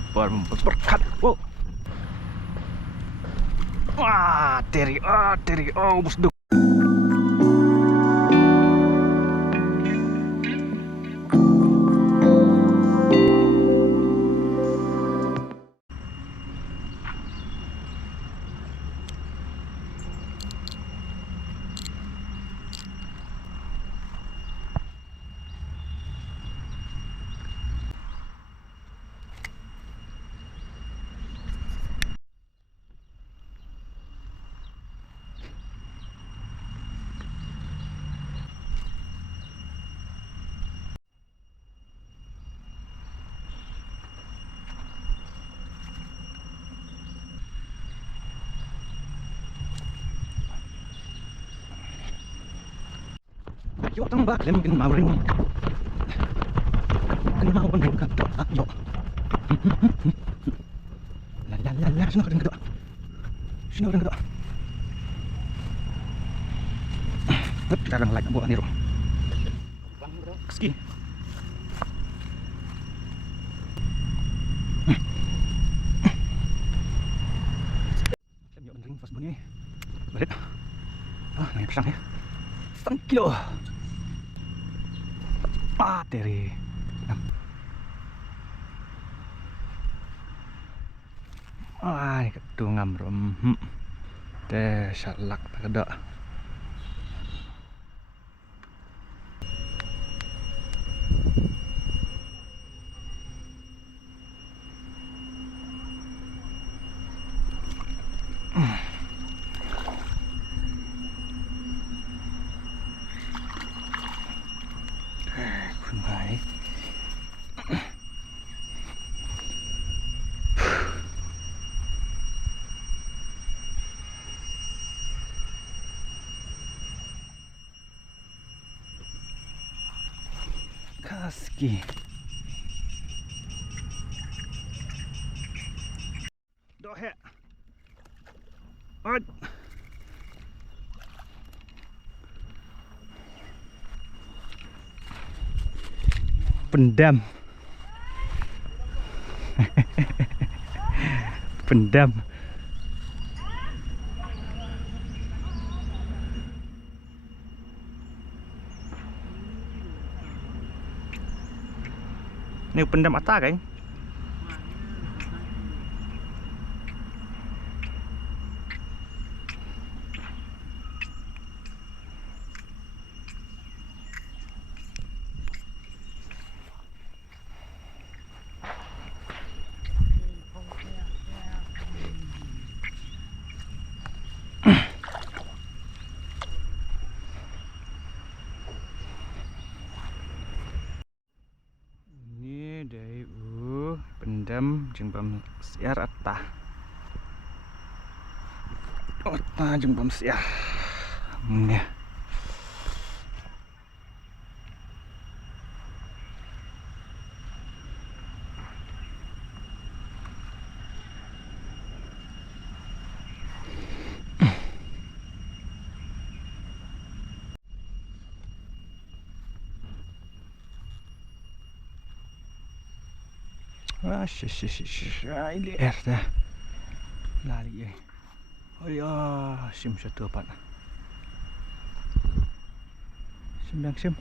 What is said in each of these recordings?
sniper memperkat. Wow. Wah, teri. Oh, musduk. Yo tembak lem mungkin mau ring. Kan mau ring kan doa yo. La sino ring doa. Sino ring doa. Kita akan like buat niru. Ski. Yo ring pas bunyi. Balik. Naik pasang ya. 3 kilo. Teri. Ini kedungam bro. Teh salak tak ada. Baik. Kaski. Dohe. Ot. Pendam. Pendam. Ini pendam ata kan? Pendam jembam siar atah. Jembam siar. Ya. Ini air dah. Lari eh. Oh ya, sim 1 sim yang sim.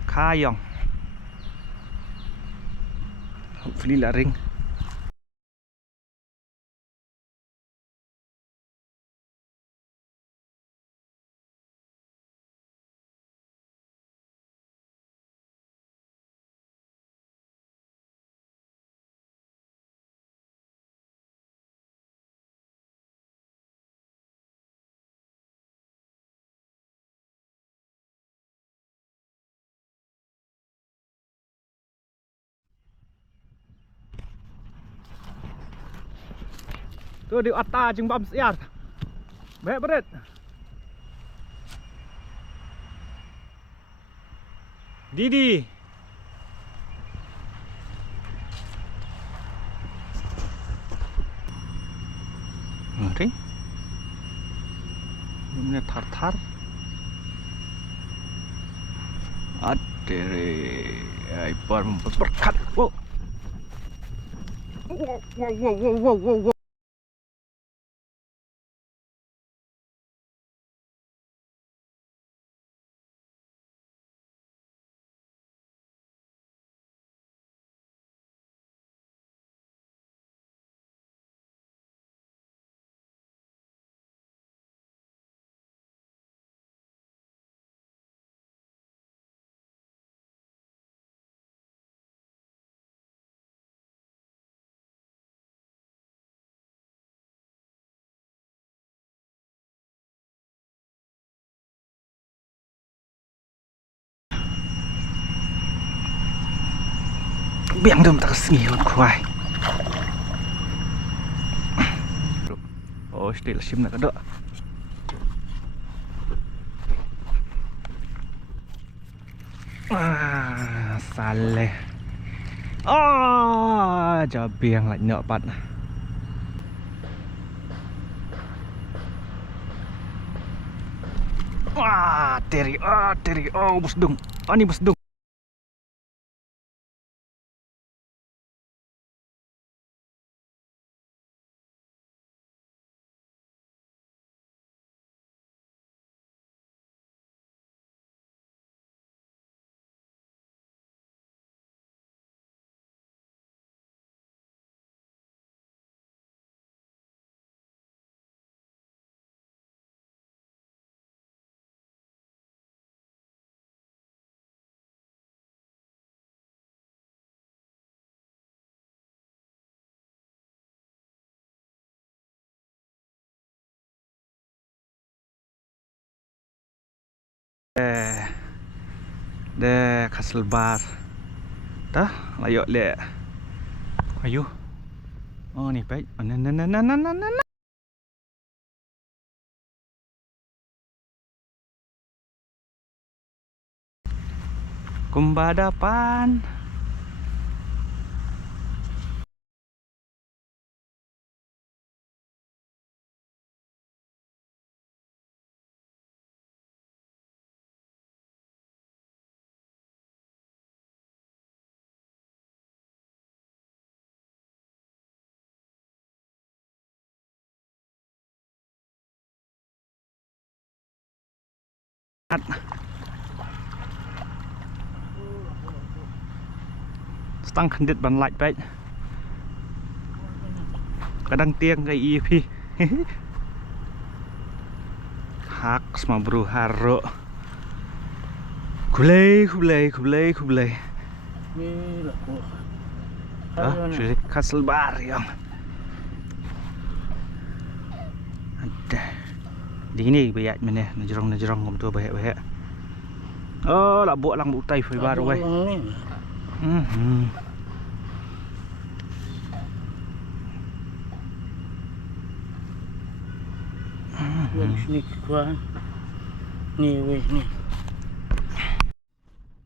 Kayong. Hopefully laring. Tuh di atas jembam siar. Baik berat. Didi. Ngeri. Ini tar-tar. Adere. Ibar memperkat. Wow. Wow. Biang dum tak sengi kuai. Oh, still sim nak ada. Saleh. Jabiang lạnh nhợ bạn. Teri, busdung. Ini busdung. Deh kasel bar. Dah, layok le. Ayo. Oh ni baik. Nah. Kumbadapan. Stang kendit ban light baik. Kadang tiang kayak EP. Hak sama bro haro. Kulay. Jadi kasel bar yang. Ada. Di ini banyak mana najrong kom tu banyak. Oh, lah buat lang butai fai baru weh. Ni kuan. Ni weh ni.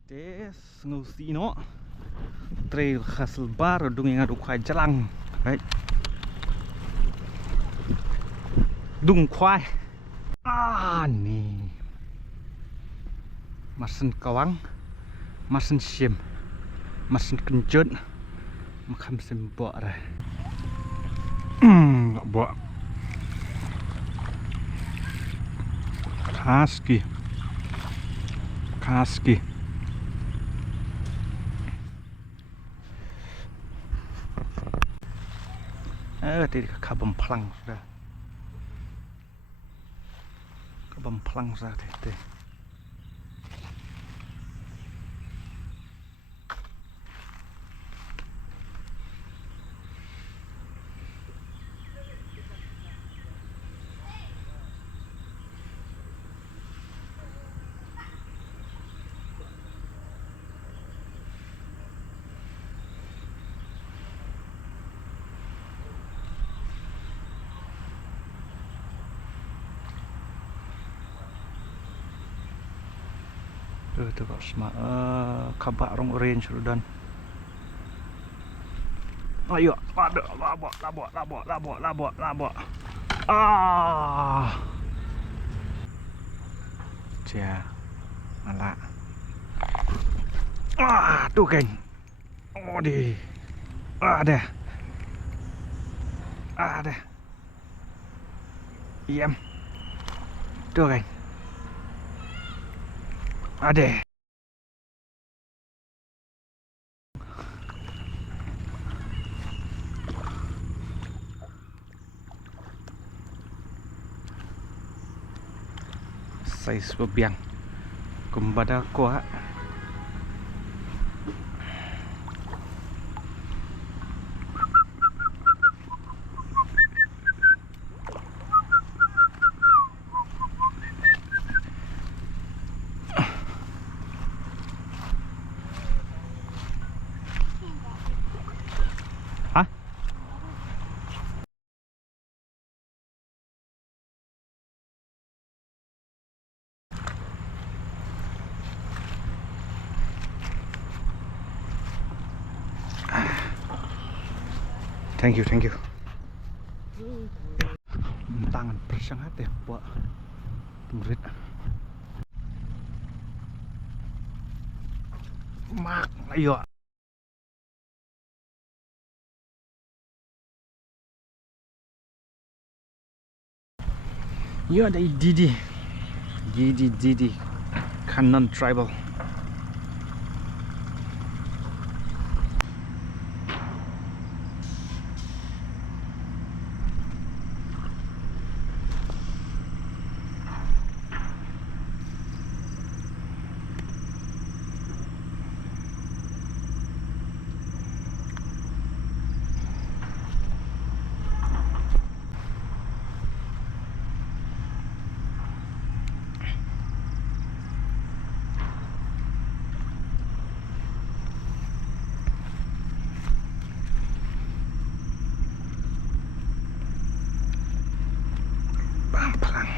Des ngusi no. Trail kasel bar dung yang adu kwai jalang. Right. Dung kwai. Ni. Masen kawang. Masen sim. Masen kenjut. Makam sembok dah. Tak buat. Kaski. Tadi kabam pelang sudah. Kabam pelang sudah tadi. Tu kok smart. Kabak rong orange dan. Ayo, ada labok. Cia, malak. Tu kan. Oh di. Ada. Yam. Tu kan. Ada. Saiz bebiang kumbada kuat. Hah? Thank you. Tangan bersangat ya buat murid. Mak, ayo. Yo ada Didi Canon Tribal. Pelan.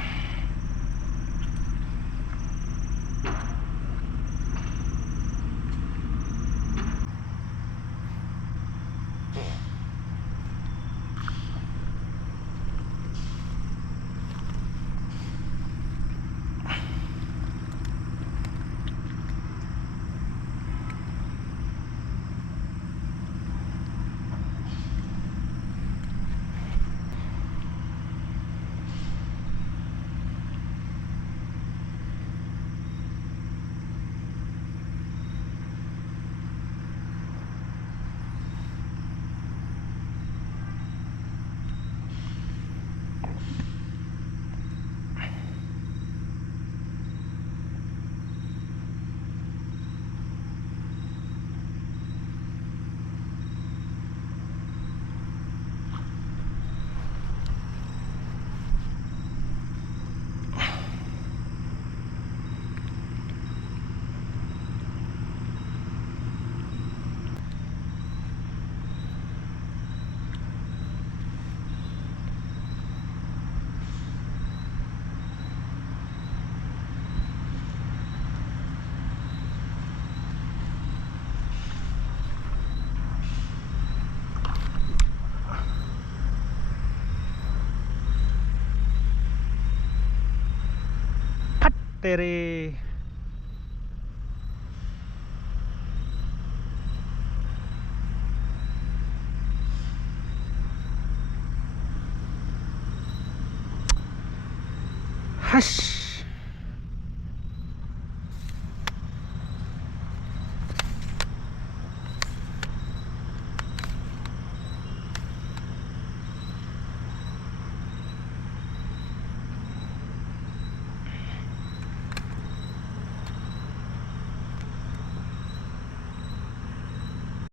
Tere. Hash.